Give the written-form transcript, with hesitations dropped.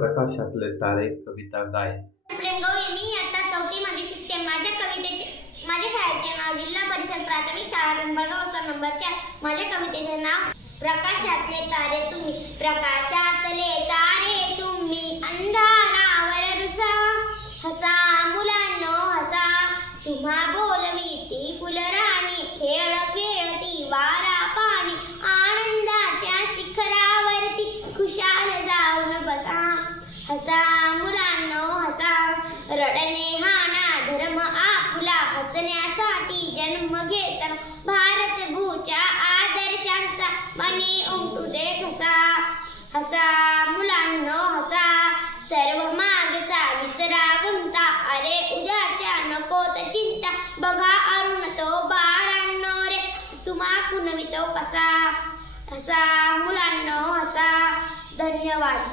प्रकाशातले तारे कविता गाय. मी आता 4वी मध्ये शिकते. माझ्या शाळेचे नाव जिल्हा परिषद प्राथमिक शाळा रंबळगाव नंबर 4. माझ्या कवितेचे नाव प्रकाशातले तारे तुम्ही. प्रकाशातले तारे तुम्ही अंधारावर रुसा, हसा मुलांनो हसा, तुम्हा बोलवीती फुलराणी, खेळ खेळती वारा पाणी, आनंदाच्या शिखरावरती खुशाल जाऊन बसा. हसा मुलांनो हसा, रडणे हा ना धर्म आपुला, हसण्यासाठी जन्म घेताना भारत भूच्या आदर्शांचा मनी उमटू दे ठसा. हसा मुलांनो हसा, सर्व मागचा विसरा गमता, अरे उद्याच्या नकोत चिंता, बघा अरुण तो बारांनो रे, तुम्हा कुणवितो कसा. हसा मुलांनो हसा. धन्यवाद.